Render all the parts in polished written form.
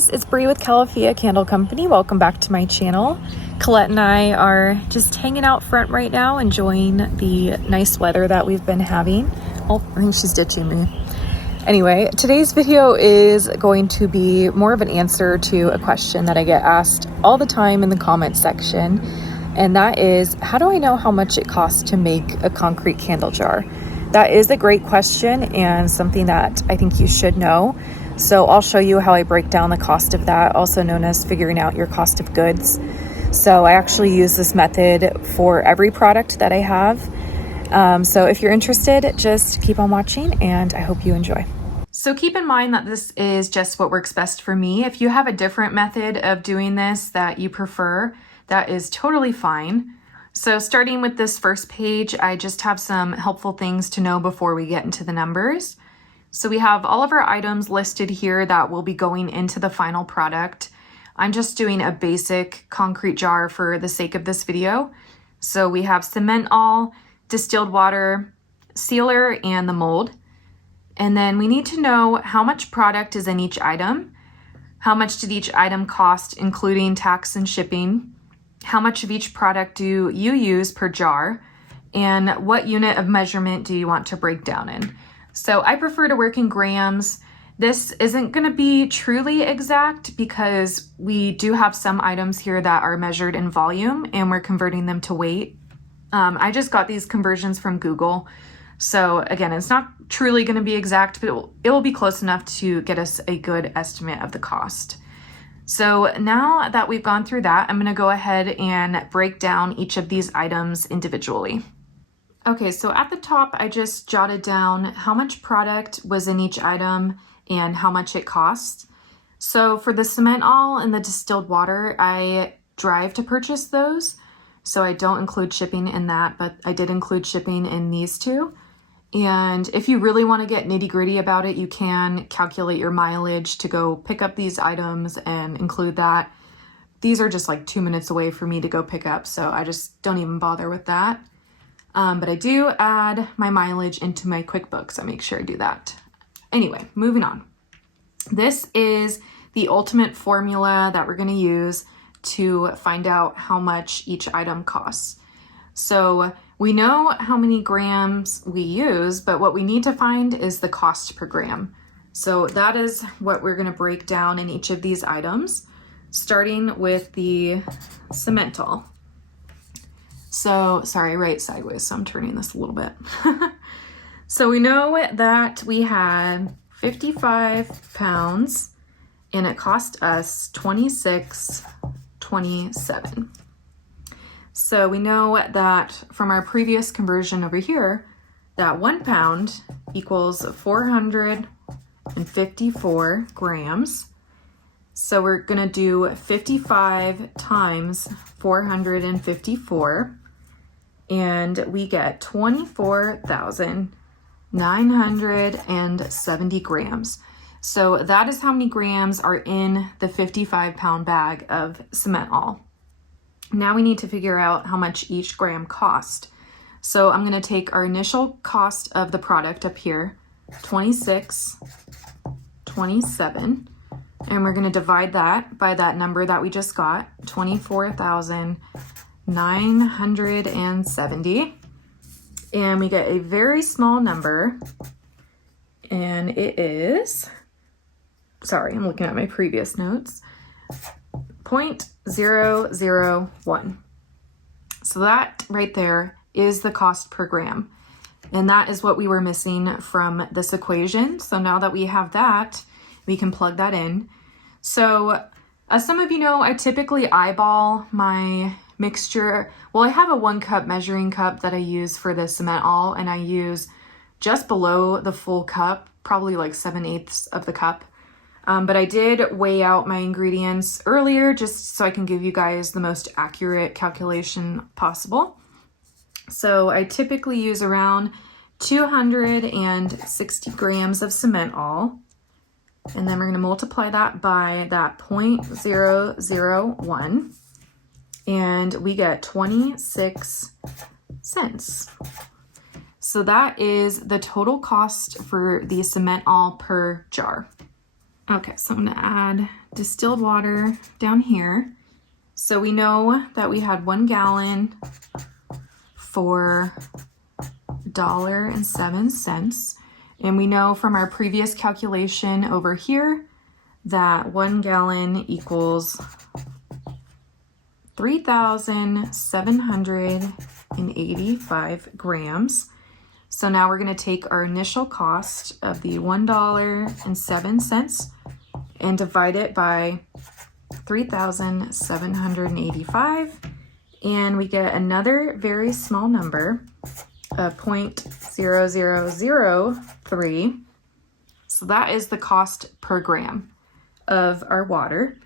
guys, it's Bree with Calafia Candle Company. Welcome back to my channel. Colette and I are just hanging out front right now, enjoying the nice weather that we've been having. Oh, I think she's ditching me. Anyway, today's video is going to be more of an answer to a question that I get asked all the time in the comment section. And that is, how do I know how much it costs to make a concrete candle jar? That is a great question and something that I think you should know. So I'll show you how I break down the cost of that, also known as figuring out your cost of goods. So I actually use this method for every product that I have. So if you're interested, just keep on watching and I hope you enjoy. So keep in mind that this is just what works best for me. If you have a different method of doing this that you prefer, that is totally fine. So starting with this first page, I just have some helpful things to know before we get into the numbers. So we have all of our items listed here that will be going into the final product. I'm just doing a basic concrete jar for the sake of this video. So we have cement all, distilled water, sealer, and the mold. And then we need to know how much product is in each item, how much did each item cost, including tax and shipping, how much of each product do you use per jar, and what unit of measurement do you want to break down in. So I prefer to work in grams. This isn't going to be truly exact because we do have some items here that are measured in volume and we're converting them to weight. I just got these conversions from Google. So again, it's not truly going to be exact, but it will be close enough to get us a good estimate of the cost. So now that we've gone through that, I'm going to go ahead and break down each of these items individually. Okay, so at the top, I just jotted down how much product was in each item and how much it costs. So for the cement all and the distilled water, I drive to purchase those. So I don't include shipping in that, but I did include shipping in these two. And if you really want to get nitty gritty about it, you can calculate your mileage to go pick up these items and include that. These are just like 2 minutes away for me to go pick up, so I just don't even bother with that. But I do add my mileage into my QuickBooks, so make sure I do that. Anyway, moving on. This is the ultimate formula that we're going to use to find out how much each item costs. So we know how many grams we use, but what we need to find is the cost per gram. So that is what we're going to break down in each of these items, starting with the cement-all. So, sorry, right sideways, so I'm turning this a little bit. So we know that we had 55 pounds and it cost us $26.27. So we know that from our previous conversion over here, that 1 pound equals 454 grams. So we're gonna do 55 times 454, and we get 24,970 grams. So that is how many grams are in the 55-pound bag of cement all. Now we need to figure out how much each gram cost. So I'm going to take our initial cost of the product up here, $26.27, and we're going to divide that by that number that we just got, 24,970, and we get a very small number, and it is, sorry, I'm looking at my previous notes, 0.001. So that right there is the cost per gram. And that is what we were missing from this equation. So now that we have that, we can plug that in. So as some of you know, I typically eyeball my mixture. Well, I have a 1 cup measuring cup that I use for the cement all, and I use just below the full cup, probably like 7/8 of the cup. But I did weigh out my ingredients earlier just so I can give you guys the most accurate calculation possible. So I typically use around 260 grams of cement all. And then we're going to multiply that by that 0.001. And we get 26 cents. So that is the total cost for the cement all per jar. Okay, so I'm gonna add distilled water down here. So we know that we had 1 gallon for $1.07. And we know from our previous calculation over here that 1 gallon equals 3,785 grams. So now we're going to take our initial cost of the $1.07 and divide it by 3,785, and we get another very small number of 0.0003. So that is the cost per gram of our water.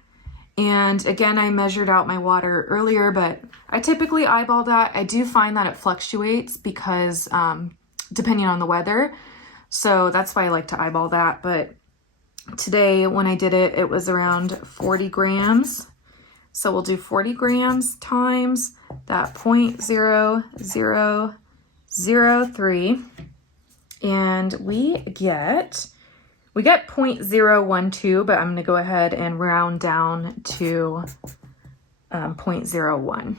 And again, I measured out my water earlier, but I typically eyeball that. I do find that it fluctuates because depending on the weather. So that's why I like to eyeball that. But today when I did it, it was around 40 grams. So we'll do 40 grams times that 0.0003. And we get 0.012, but I'm going to go ahead and round down to 0.01.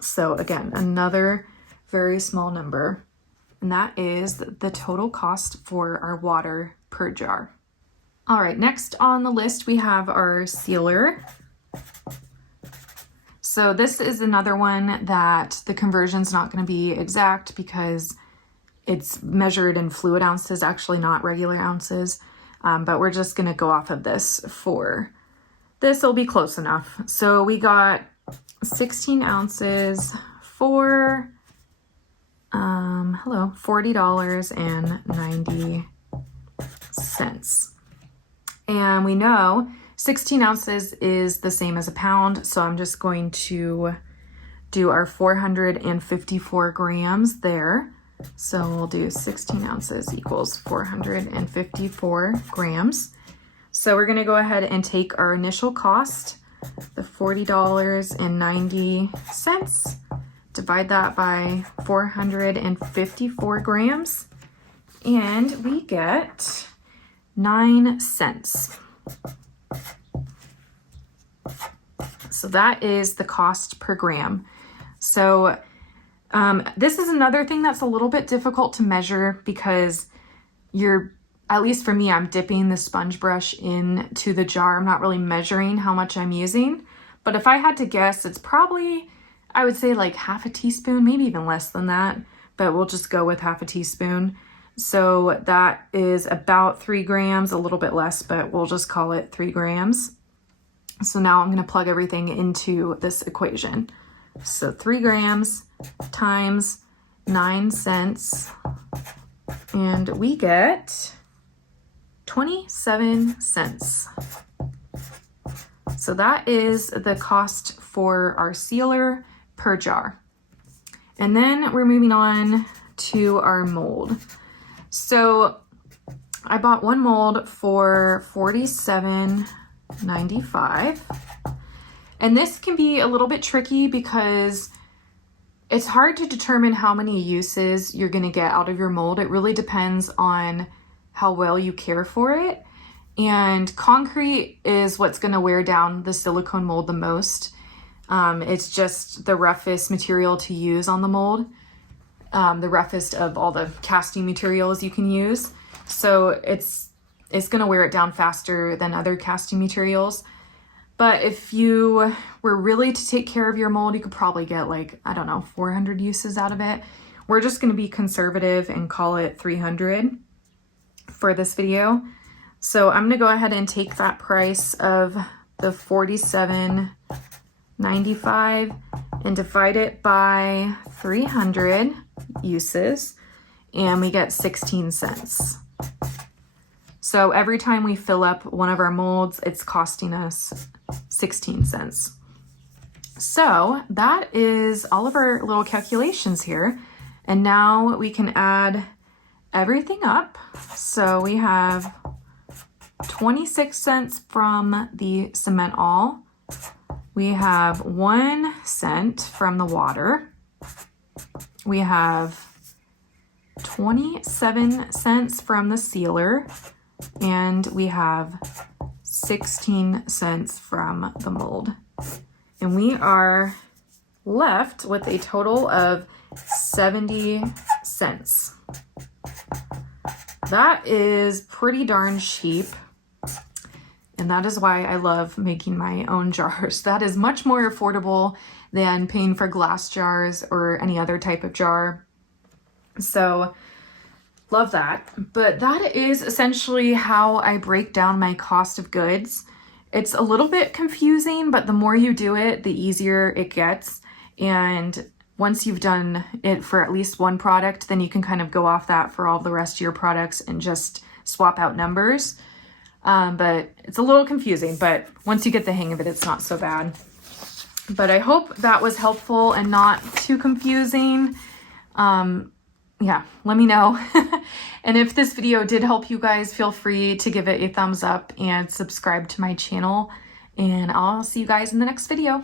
So again, another very small number. And that is the total cost for our water per jar. All right, next on the list, we have our sealer. So this is another one that the conversion's not going to be exact because it's measured in fluid ounces, actually not regular ounces. But we're just going to go off of this for this. Will be close enough. So we got 16 ounces for $40.90. And we know 16 ounces is the same as a pound, so I'm just going to do our 454 grams there. So we'll do 16 ounces equals 454 grams. So we're going to go ahead and take our initial cost, the $40.90, divide that by 454 grams, and we get 9 cents. So that is the cost per gram. So this is another thing that's a little bit difficult to measure because at least for me, I'm dipping the sponge brush into the jar. I'm not really measuring how much I'm using. But if I had to guess, it's probably, I would say like half a teaspoon, maybe even less than that. But we'll just go with half a teaspoon. So that is about 3 grams, a little bit less, but we'll just call it 3 grams. So now I'm going to plug everything into this equation. So 3 grams times 9 cents, and we get 27 cents. So that is the cost for our sealer per jar. And then we're moving on to our mold. So I bought one mold for $47.95. And this can be a little bit tricky because it's hard to determine how many uses you're going to get out of your mold. It really depends on how well you care for it. And concrete is what's going to wear down the silicone mold the most. It's just the roughest material to use on the mold. The roughest of all the casting materials you can use. So it's going to wear it down faster than other casting materials. But if you were really to take care of your mold, you could probably get 400 uses out of it. We're just going to be conservative and call it 300 for this video. So I'm going to go ahead and take that price of the $47.95 and divide it by 300 uses, and we get 16 cents. So every time we fill up one of our molds, it's costing us 16 cents. So that is all of our little calculations here. And now we can add everything up. So we have 26 cents from the cement all. We have 1 cent from the water. We have 27 cents from the sealer. and we have 16 cents from the mold. And we are left with a total of 70 cents. That is pretty darn cheap. And that is why I love making my own jars. That is much more affordable than paying for glass jars or any other type of jar. So love that. But that is essentially how I break down my cost of goods. It's a little bit confusing, but the more you do it, the easier it gets. And once you've done it for at least one product, then you can kind of go off that for all the rest of your products and just swap out numbers. But it's a little confusing, but once you get the hang of it, it's not so bad. But I hope that was helpful and not too confusing. Yeah, let me know. And if this video did help you guys, feel free to give it a thumbs up and subscribe to my channel. And I'll see you guys in the next video.